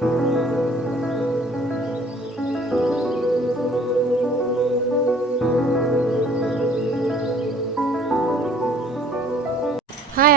Hi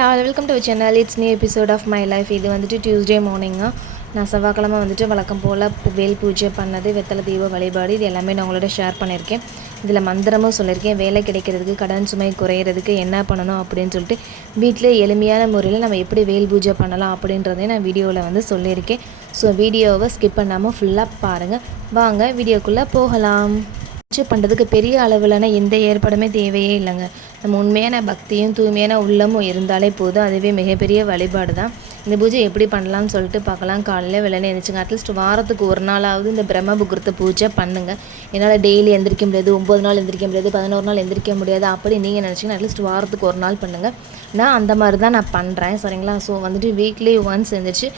all, welcome to our channel. It's new episode of my life. இது வந்துட்டு Tuesday morning நான் செவ்வாய்க்கிழமை வந்துட்டு வழக்கம் போல் வேல் பூஜை பண்ணது, வெத்தலை தீப வழிபாடு, இது எல்லாமே நான் உங்களோட ஷேர் பண்ணியிருக்கேன். இதில் மந்திரமும் சொல்லியிருக்கேன். வேலை கிடைக்கிறதுக்கு, கடன் சுமை குறையிறதுக்கு என்ன பண்ணணும் அப்படின்னு சொல்லிட்டு வீட்டில் எளிமையான முறையில் நம்ம எப்படி வேல் பூஜை பண்ணலாம் அப்படின்றதையும் நான் வீடியோவில் வந்து சொல்லியிருக்கேன். ஸோ வீடியோவை ஸ்கிப் பண்ணாமல் ஃபுல்லாக பாருங்கள். வாங்க வீடியோக்குள்ளே போகலாம். பூஜை பண்ணுறதுக்கு பெரிய அளவிலான எந்த ஏற்பாடுமே தேவையே இல்லைங்க. நம்ம உண்மையான பக்தியும் தூய்மையான உள்ளமும் இருந்தாலே போதும். அதுவே மிகப்பெரிய வழிபாடு தான். இந்த பூஜை எப்படி பண்ணலாம்னு சொல்லிட்டு பார்க்கலாம். காலையில் வெள்ளனே எழுந்திரிச்சுங்க. அட்லீஸ்ட் வாரத்துக்கு ஒரு நாளாவது இந்த பிரம்ம முகூர்த்த பூஜை பண்ணுங்கள். என்னால் டெய்லி எந்திரிக்க முடியாது, 9 நாள் எந்திரிக்க முடியாது, 11 நாள் எந்திரிக்க முடியாது அப்படி நீங்கள் நினச்சிங்கன்னா அட்லீஸ்ட் வாரத்துக்கு ஒரு நாள் பண்ணுங்கள். நான் அந்த மாதிரி தான் நான் பண்ணுறேன், சரிங்களா? ஸோ வந்துட்டு வீக்லி ஒன்ஸ் எழுந்திரிச்சு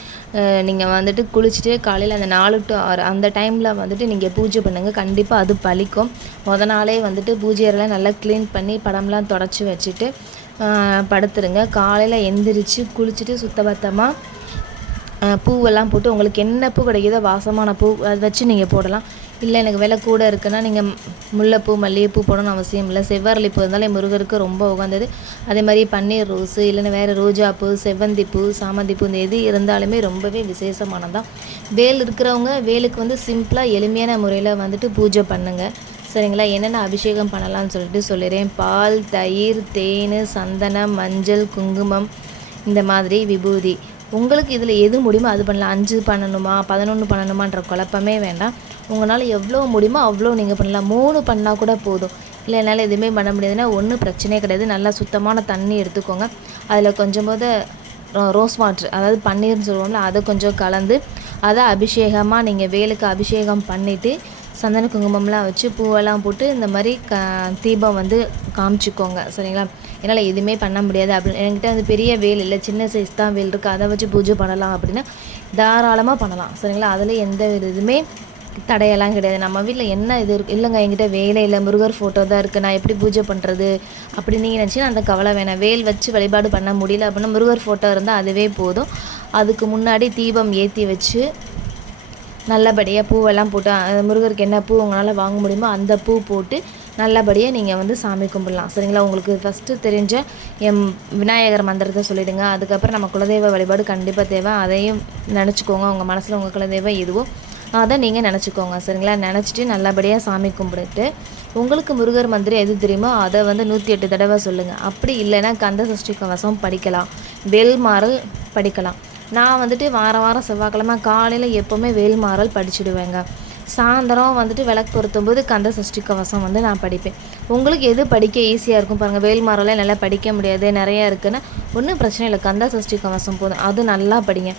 நீங்கள் வந்துட்டு குளிச்சுட்டு காலையில் அந்த 4 to 6 அந்த டைமில் வந்துட்டு நீங்கள் பூஜை பண்ணுங்கள். கண்டிப்பாக அது பலிக்கும். நாளே வந்துட்டு பூஜை அறைலாம் நல்லா க்ளீன் பண்ணி படம்லாம் தொடச்சி வச்சுட்டு படுத்துருங்க. காலையில் எந்திரிச்சு குளிச்சுட்டு சுத்தபத்தமாக பூவெல்லாம் போட்டு உங்களுக்கு என்ன பூ கிடைக்கிதோ வாசமான பூ அதை வச்சு நீங்கள் போடலாம். இல்லை எனக்கு விலை கூட இருக்குன்னா நீங்கள் முல்லைப்பூ மல்லிகைப்பூ போடணும்னு அவசியம் இல்லை. செவ்வரளி பூ இருந்தாலும் முருகருக்கு ரொம்ப உகந்தது. அதே மாதிரி பன்னீர் ரோஸு இல்லைன்னா வேறு ரோஜாப்பூ, செவ்வந்திப்பூ, சாமந்திப்பூ இந்த எது இருந்தாலுமே ரொம்பவே விசேஷமானதான். வேல் இருக்கிறவங்க வேலுக்கு வந்து சிம்பிளாக எளிமையான முறையில் வந்துட்டு பூஜை பண்ணுங்கள், சரிங்களா? என்னென்ன அபிஷேகம் பண்ணலாம்னு சொல்லிட்டு சொல்லிடுறேன். பால், தயிர், தேன், சந்தனம், மஞ்சள், குங்குமம், இந்த மாதிரி விபூதி. உங்களுக்கு இதில் எது முடியுமோ அது பண்ணலாம். 5 பண்ணணுமா 11 பண்ணணுமான்ற குழப்பமே வேண்டாம். உங்களால் எவ்வளோ முடியுமோ அவ்வளோ நீங்கள் பண்ணலாம். 3 பண்ணால் கூட போதும். இல்லை என்னால் எதுவுமே பண்ண முடியாதுன்னா ஒன்றும் பிரச்சனையே கிடையாது. நல்லா சுத்தமான தண்ணி எடுத்துக்கோங்க. அதில் கொஞ்சம் ரோஸ் வாட்ரு, அதாவது பன்னீர்னு சொல்லுவோம்ல, அதை கொஞ்சம் கலந்து அதை அபிஷேகமாக நீங்கள் வேலுக்கு அபிஷேகம் பண்ணிவிட்டு சந்தன குங்குமம்லாம் வச்சு பூவெல்லாம் போட்டு இந்த மாதிரி தீபம் வந்து காமிச்சிக்கோங்க, சரிங்களா? என்னால் எதுவுமே பண்ண முடியாது அப்படின்னு என்கிட்ட வந்து பெரிய வேல் இல்லை, சின்ன சைஸ் தான் வேல் இருக்குது, அதை வச்சு பூஜை பண்ணலாம் அப்படின்னா தாராளமாக பண்ணலாம், சரிங்களா? அதில் எந்த இதுவுமே தடையெல்லாம் கிடையாது. நம்ம வீட்டில் என்ன இது இருக்குது, இல்லைங்க என்கிட்ட வேலை இல்லை, முருகர் ஃபோட்டோ தான் இருக்குது, நான் எப்படி பூஜை பண்ணுறது அப்படின்னு நீங்கள் நினச்சின்னா அந்த கவலை வேணாம். வேல் வச்சு வழிபாடு பண்ண முடியல அப்படின்னா முருகர் ஃபோட்டோ இருந்தால் அதுவே போதும். அதுக்கு முன்னாடி தீபம் ஏற்றி வச்சு நல்லபடியாக பூவெல்லாம் போட்டு முருகருக்கு என்ன பூ உங்களால் வாங்க முடியுமோ அந்த பூ போட்டு நல்லபடியாக நீங்கள் வந்து சாமி கும்பிடலாம், சரிங்களா? உங்களுக்கு ஃபஸ்ட்டு தெரிஞ்ச விநாயகர் மந்திரத்தை சொல்லிவிடுங்க. அதுக்கப்புறம் நம்ம குலதெய்வ வழிபாடு கண்டிப்பாக தேவை. அதையும் நினச்சிக்கோங்க. உங்கள் மனசில் உங்கள் குலதெய்வம் எதுவோ அதை நீங்கள் நினச்சிக்கோங்க, சரிங்களா? நினச்சிட்டு நல்லபடியாக சாமி கும்பிட்டுட்டு உங்களுக்கு முருகர் மந்திரம் எது தெரியுமோ அதை வந்து 108 தடவை சொல்லுங்கள். அப்படி இல்லைன்னா கந்த சஷ்டி கவசம் படிக்கலாம், வேல்மாறல் படிக்கலாம். நான் வந்துட்டு வாரம் செவ்வாய்க்கிழமை காலையில் எப்போவுமே வேல்மாறல் படிச்சுடுவேங்க. சாயந்தரம் வந்துட்டு விளக்கு பொருத்தும் போது கந்த சஷ்டி கவசம் வந்து நான் படிப்பேன். உங்களுக்கு எது படிக்க ஈஸியாக இருக்கும் பாருங்கள். வேல்மாறலே நல்லா படிக்க முடியாது, நிறையா இருக்குன்னா ஒன்றும் பிரச்சனை இல்லை, கந்த சஷ்டி கவசம் போதும், அது நல்லா படிங்க.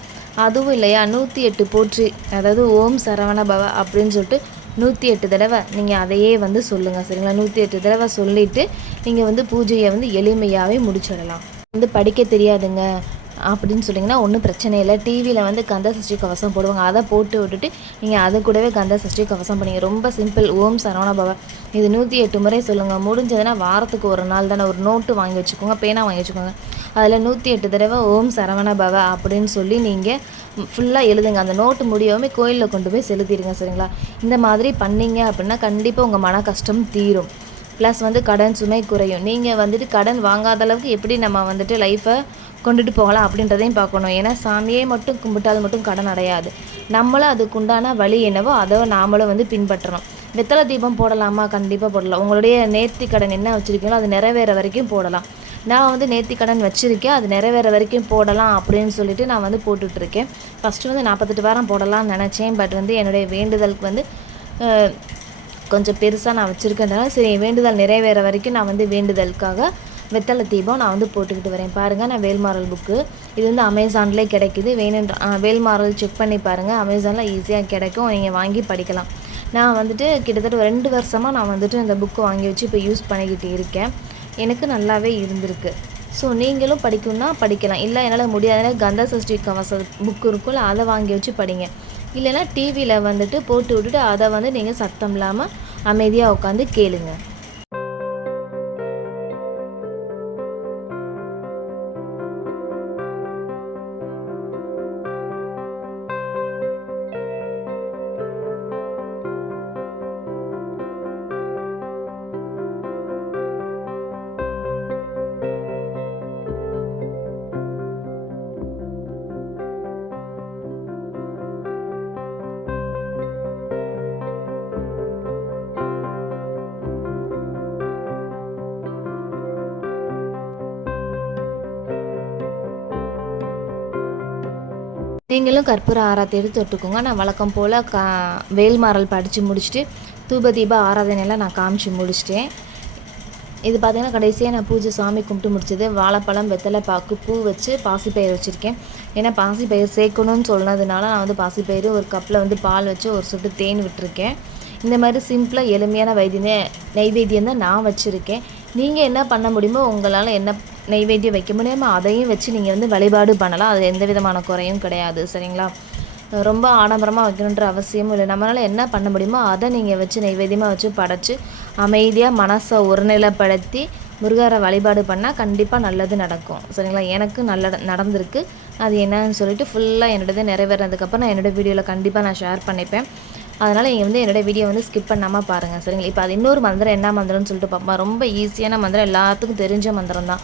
அதுவும் இல்லையா 108 போற்றி, அதாவது ஓம் சரவண பவ அப்படின்னு சொல்லிட்டு 108 தடவை நீங்கள் அதையே வந்து சொல்லுங்கள், சரிங்களா? 108 தடவை சொல்லிவிட்டு நீங்கள் வந்து பூஜையை வந்து எளிமையாகவே முடிச்சிடலாம். வந்து படிக்க தெரியாதுங்க அப்படின்னு சொன்னிங்கன்னா ஒன்றும் பிரச்சனை இல்லை. டிவியில் வந்து கந்த சஷ்டி கவசம் போடுவாங்க, அதை போட்டு விட்டுட்டு நீங்கள் அது கூடவே கந்த சஷ்டி கவசம் பண்ணிங்க. ரொம்ப சிம்பிள். ஓம் சரவண பவ இது 108 முறை சொல்லுங்கள். முடிஞ்சதுன்னா வாரத்துக்கு ஒரு நாள் தானே ஒரு நோட்டு வாங்கி வச்சுக்கோங்க, பேனா வாங்கி வச்சுக்கோங்க. அதில் 108 தடவை ஓம் சரவண பவ அப்படின்னு சொல்லி நீங்கள் ஃபுல்லாக எழுதுங்க. அந்த நோட்டு முடியாமல் கோயிலில் கொண்டு போய் செலுத்திடுங்க, சரிங்களா? இந்த மாதிரி பண்ணிங்க அப்படின்னா கண்டிப்பாக உங்கள் மன கஷ்டம் தீரும். ப்ளஸ் வந்து கடன் சுமை குறையும். நீங்கள் வந்துட்டு கடன் வாங்காத அளவுக்கு எப்படி நம்ம வந்துட்டு லைஃப்பை கொண்டுட்டு போகலாம் அப்படின்றதையும் பார்க்கணும். ஏன்னா சாமியே மட்டும் கும்பிட்டால் மட்டும் கடன் அடையாது. நம்மளும் அதுக்குண்டான வழி என்னவோ அதை நாமளும் வந்து பின்பற்றணும். வெத்தலை தீபம் போடலாமா? கண்டிப்பாக போடலாம். உங்களுடைய நேர்த்தி கடன் என்ன வச்சுருக்கீங்களோ அது நிறைவேற வரைக்கும் போடலாம். நான் வந்து நேர்த்தி கடன் வச்சுருக்கேன், அது நிறைவேற வரைக்கும் போடலாம் அப்படின்னு சொல்லிட்டு நான் வந்து போட்டுட்ருக்கேன். ஃபஸ்ட்டு வந்து 48 வாரம் போடலாம்னு நினச்சேன். பட் வந்து என்னுடைய வேண்டுதலுக்கு வந்து கொஞ்சம் பெருசாக நான் வச்சுருக்கேன்றனால சரி வேண்டுதல் நிறைவேற வரைக்கும் நான் வந்து வேண்டுதலுக்காக வெத்தலை தீபம் நான் வந்து போட்டுக்கிட்டு வரேன். பாருங்கள், நான் வேல்மாறல் புக்கு இது வந்து அமேசான்லேயே கிடைக்கிது. வேணுன்ற வேல்மாறல் செக் பண்ணி பாருங்கள், அமேசானில் ஈஸியாக கிடைக்கும், நீங்கள் வாங்கி படிக்கலாம். நான் வந்துட்டு கிட்டத்தட்ட 2 வருஷமாக நான் வந்துட்டு இந்த புக்கு வாங்கி வச்சு இப்போ யூஸ் பண்ணிக்கிட்டு இருக்கேன். எனக்கு நல்லாவே இருந்திருக்கு. ஸோ நீங்களும் படிக்கணும்னா படிக்கலாம். இல்லை என்னால் முடியாதுன்னா கந்த சஷ்டி கவச புக்கு இருக்கும்ல, அதை வாங்கி வச்சு படிங்க. இல்லைன்னா டிவியில் வந்துட்டு போட்டு விட்டுட்டு அதை வந்து நீங்கள் சத்தம் இல்லாமல் அமைதியாக உட்காந்து கேளுங்க. நீங்களும் கற்பூர ஆராத்தி எடுத்து தொட்டுக்கோங்க. நான் வழக்கம் போல் வேல்மாறல் படித்து முடிச்சுட்டு தூப தீப ஆராதனையெல்லாம் நான் காமிச்சு முடிச்சிட்டேன். இது பார்த்திங்கன்னா கடைசியாக நான் பூஜை சாமி கும்பிட்டு முடிச்சது. வாழைப்பழம், வெத்தலை பாக்கு, பூ வச்சு பாசிப்பயிறு வச்சுருக்கேன். ஏன்னா பாசிப்பயிறு சேர்க்கணும்னு சொன்னதுனால நான் வந்து பாசிப்பயிறு ஒரு கப்பில் வந்து பால் வச்சு ஒரு சொட்டு தேன் விட்டுருக்கேன். இந்த மாதிரி சிம்பிளாக எளிமையான நெய்வேத்தியம் தான் நான் வச்சுருக்கேன். நீங்கள் என்ன பண்ண முடியுமோ, உங்களால் என்ன நெய்வேத்தியம் வைக்க முடியுமோ அதையும் வச்சு நீங்கள் வந்து வழிபாடு பண்ணலாம். அது எந்த விதமான குறையும் கிடையாது. சரிங்களா? ரொம்ப ஆடம்பரமாக வைக்கணுன்ற அவசியமும் இல்லை. நம்மளால் என்ன பண்ண முடியுமோ அதை நீங்கள் வச்சு நெய்வேத்தியமாக வச்சு படைச்சி அமைதியாக மனசை ஒருநிலைப்படுத்தி முருகரை வழிபாடு பண்ணால் கண்டிப்பாக நல்லது நடக்கும். சரிங்களா? எனக்கு நடந்திருக்கு. அது என்னன்னு சொல்லிட்டு ஃபுல்லாக என்னோடது நிறைவேறதுக்கப்புறம் நான் என்னோடய வீடியோவில் கண்டிப்பாக நான் ஷேர் பண்ணிப்பேன். அதனால் நீங்கள் வந்து என்னோடய வீடியோ வந்து ஸ்கிப் பண்ணாமல் பாருங்கள். சரிங்களா? இப்போ அது இன்னொரு மந்திரம் என்ன மந்திரம்னு சொல்லிட்டு பார்ப்போம். ரொம்ப ஈஸியான மந்திரம், எல்லாத்துக்கும் தெரிஞ்ச மந்திரம் தான்.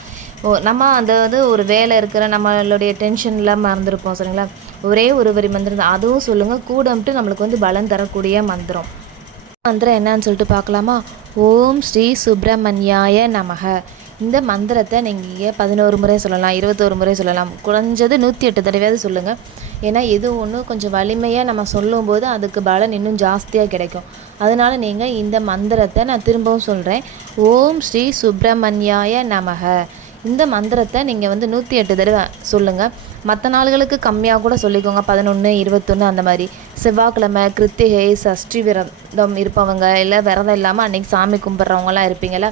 நம்ம அந்த ஒரு வேலை இருக்கிற நம்மளுடைய டென்ஷனில் மறந்துருப்போம். சரிங்களா? ஒரே ஒரு வரி மந்திரம் தான், அதுவும் சொல்லுங்கள். கூடம்ட்டு நம்மளுக்கு வந்து பலம் தரக்கூடிய மந்திரம். மந்திரம் என்னன்னு சொல்லிட்டு பார்க்கலாமா? ஓம் ஸ்ரீ சுப்பிரமணியாய நமக. இந்த மந்திரத்தை நீங்கள் 11 முறை சொல்லலாம், 21 முறை சொல்லலாம், குறைஞ்சது 108 தடவையாவது சொல்லுங்கள். ஏன்னா எது ஒன்று கொஞ்சம் வலிமையாக நம்ம சொல்லும்போது அதுக்கு பலன் இன்னும் ஜாஸ்தியாக கிடைக்கும். அதனால் நீங்கள் இந்த மந்திரத்தை நான் திரும்பவும் சொல்கிறேன். ஓம் ஸ்ரீ சுப்பிரமணியாய நமக. இந்த மந்திரத்தை நீங்கள் வந்து 108 தடவை சொல்லுங்கள். மற்ற நாள்களுக்கு கம்மியாக கூட சொல்லிக்கோங்க, 11, 21 அந்த மாதிரி. செவ்வாய்க்கிழமை, கிருத்திகை, சஷ்டி விரதம் இருப்பவங்க, இல்லை விரதம் இல்லாமல் அன்றைக்கி சாமி கும்பிட்றவங்களாம் இருப்பீங்களா,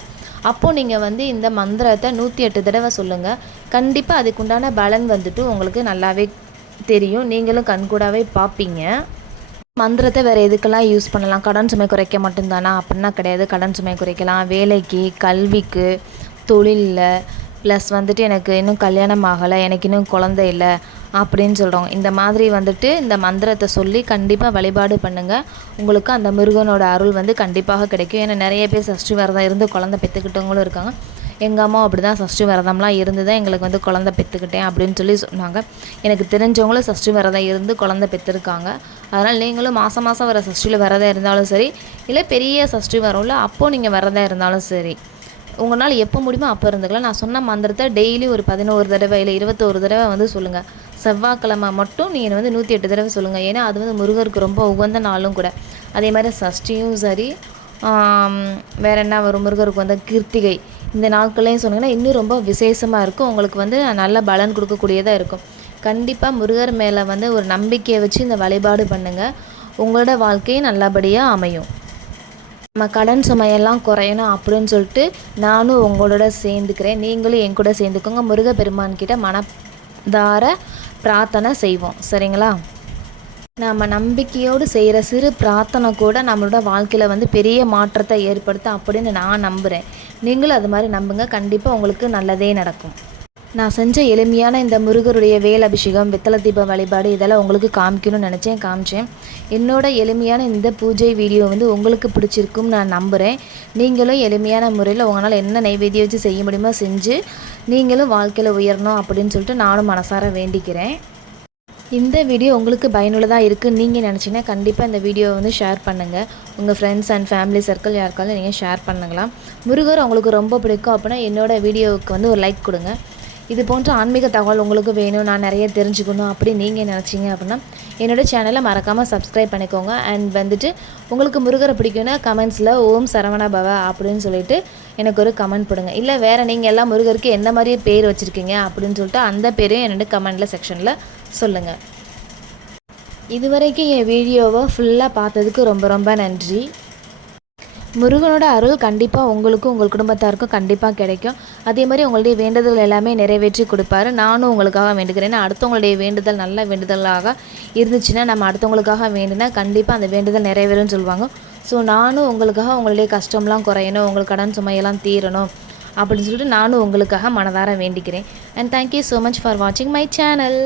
அப்போது நீங்கள் வந்து இந்த மந்திரத்தை 108 தடவை சொல்லுங்கள். கண்டிப்பாக அதுக்குண்டான பலன் வந்துட்டு உங்களுக்கு நல்லாவே தெரியும். நீங்களும் கண்கூடாவே பார்ப்பீங்க. மந்திரத்தை வேறு எதுக்கெல்லாம் யூஸ் பண்ணலாம்? கடன் சுமை குறைக்க மட்டும்தானா அப்படின்னா கிடையாது. கடன் சுமை குறைக்கலாம், வேலைக்கு, கல்விக்கு, தொழிலில், ப்ளஸ் வந்துட்டு எனக்கு இன்னும் கல்யாணம் ஆகலை, எனக்கு இன்னும் குழந்தை இல்லை அப்படின்னு சொல்கிறோம். இந்த மாதிரி வந்துட்டு இந்த மந்திரத்தை சொல்லி கண்டிப்பாக வழிபாடு பண்ணுங்கள். உங்களுக்கு அந்த முருகனோட அருள் வந்து கண்டிப்பாக கிடைக்கும். ஏன்னா நிறைய பேர் சஷ்டி விரதம் இருந்து குழந்தை பெற்றுக்கிட்டவங்களும் இருக்காங்க. எங்கள் அம்மா அப்படி தான் சஷ்டி விரதம்லாம் இருந்து தான் எங்களுக்கு வந்து குழந்தை பெற்றுக்கிட்டேன் அப்படின்னு சொல்லி சொன்னாங்க. எனக்கு தெரிஞ்சவங்களும் சஷ்டி விரதம் இருந்து குழந்தை பெற்றிருக்காங்க. அதனால் நீங்களும் மாதம் மாதம் வர சஷ்டியில் விரதம் இருந்தாலும் சரி, இல்லை பெரிய சஷ்டி வரும்ல அப்போது நீங்கள் விரதம் இருந்தாலும் சரி, உங்களால் எப்போ முடியுமோ அப்போ இருந்துக்கலாம். நான் சொன்ன மந்திரத்தை டெய்லி ஒரு 11 தடவை இல்லை 21 தடவை வந்து சொல்லுங்கள். செவ்வாய்க்கிழமை மட்டும் நீங்கள் வந்து 108 தடவை சொல்லுங்கள். ஏன்னா அது வந்து முருகருக்கு ரொம்ப உகந்த நாளும் கூட. அதே மாதிரி சஷ்டியும் சரி, வேறு என்ன வரும், முருகருக்கு வந்து கிருத்திகை, இந்த நாட்களையும் சொன்னீங்கன்னா இன்னும் ரொம்ப விசேஷமாக இருக்கும். உங்களுக்கு வந்து நல்ல பலன் கொடுக்கக்கூடியதாக இருக்கும். கண்டிப்பாக முருகர் மேலே வந்து ஒரு நம்பிக்கையை வச்சு இந்த வழிபாடு பண்ணுங்கள். உங்களோட வாழ்க்கையை நல்லபடியாக அமையும். நம்ம கடன் சுமையெல்லாம் குறையணும் அப்படின்னு சொல்லிட்டு நானும் உங்களோட சேர்ந்துக்கிறேன். நீங்களும் என் கூட சேர்ந்துக்கோங்க. முருகப்பெருமான்கிட்ட மனதார பிரார்த்தனை செய்வோம். சரிங்களா? நம்ம நம்பிக்கையோடு செய்கிற சிறு பிரார்த்தனை கூட நம்மளோட வாழ்க்கையில் வந்து பெரிய மாற்றத்தை ஏற்படுத்தும் அப்படின்னு நான் நம்புகிறேன். நீங்களும் அது மாதிரி நம்புங்க. கண்டிப்பாக உங்களுக்கு நல்லதே நடக்கும். நான் செஞ்ச எளிமையான இந்த முருகருடைய வேல் அபிஷேகம், வெத்தலை தீப வழிபாடு இதெல்லாம் உங்களுக்கு காமிக்கணும்னு காமிச்சேன். என்னோட எளிமையான இந்த பூஜை வீடியோ வந்து உங்களுக்கு பிடிச்சிருக்கும்னு நான் நம்புகிறேன். நீங்களும் எளிமையான முறையில் உங்களால் என்ன நைவேத்தியம் வச்சு செய்ய முடியுமோ செஞ்சு நீங்களும் வாழ்க்கையில் உயரணும் அப்படின்னு சொல்லிட்டு நானும் மனசார வேண்டிக்கிறேன். இந்த வீடியோ உங்களுக்கு பயனுள்ளதாக இருக்குதுன்னு நீங்கள் நினச்சிங்கன்னா கண்டிப்பாக இந்த வீடியோவை வந்து ஷேர் பண்ணுங்கள். உங்கள் ஃப்ரெண்ட்ஸ் அண்ட் ஃபேமிலி சர்க்கிள் யாருக்காலும் நீங்கள் ஷேர் பண்ணுங்களாம். முருகர் உங்களுக்கு ரொம்ப பிடிக்கும் அப்படின்னா என்னோடய வீடியோவுக்கு வந்து ஒரு லைக் கொடுங்க. இது போன்ற ஆன்மீக தகவல் உங்களுக்கு வேணும், நான் நிறைய தெரிஞ்சுக்கணும் அப்படி நீங்கள் நினச்சிங்க அப்படின்னா என்னோடய சேனலை மறக்காமல் சப்ஸ்கிரைப் பண்ணிக்கோங்க. அண்ட் வந்துட்டு உங்களுக்கு முருகரை பிடிக்குன்னா கமெண்ட்ஸில் ஓம் சரவண பவ அப்படின்னு சொல்லிட்டு எனக்கு ஒரு கமெண்ட் போடுங்க. இல்லை வேறு நீங்கள் எல்லாம் முருகருக்கு எந்த மாதிரி பேர் வச்சுருக்கீங்க அப்படின்னு சொல்லிட்டு அந்த பேரையும் என்னோட கமெண்டில் செக்ஷனில் சொல்லுங்கள். இதுவரைக்கும் என் வீடியோவை ஃபுல்லாக பார்த்ததுக்கு ரொம்ப ரொம்ப நன்றி. முருகனோட அருள் கண்டிப்பாக உங்களுக்கும் உங்கள் குடும்பத்தாருக்கும் கண்டிப்பாக கிடைக்கும். அதே மாதிரி உங்களுடைய வேண்டுதல் எல்லாமே நிறைவேற்றி கொடுப்பாரு. நானும் உங்களுக்காக வேண்டுகிறேன். அடுத்தவங்களுடைய வேண்டுதல் நல்ல வேண்டுதலாக இருந்துச்சுன்னா நம்ம அடுத்தவங்களுக்காக வேண்டுனா கண்டிப்பாக அந்த வேண்டுதல் நிறைவேறும்னு சொல்லுவாங்க. ஸோ நானும் உங்களுக்காக உங்களுடைய கஷ்டம்லாம் குறையணும், உங்களுக்கு கடன் சுமையெல்லாம் தீரணும் அப்படின்னு சொல்லிட்டு நானும் உங்களுக்காக மனதார வேண்டிக்கிறேன். And thank you so much for வாட்சிங் மை சேனல்.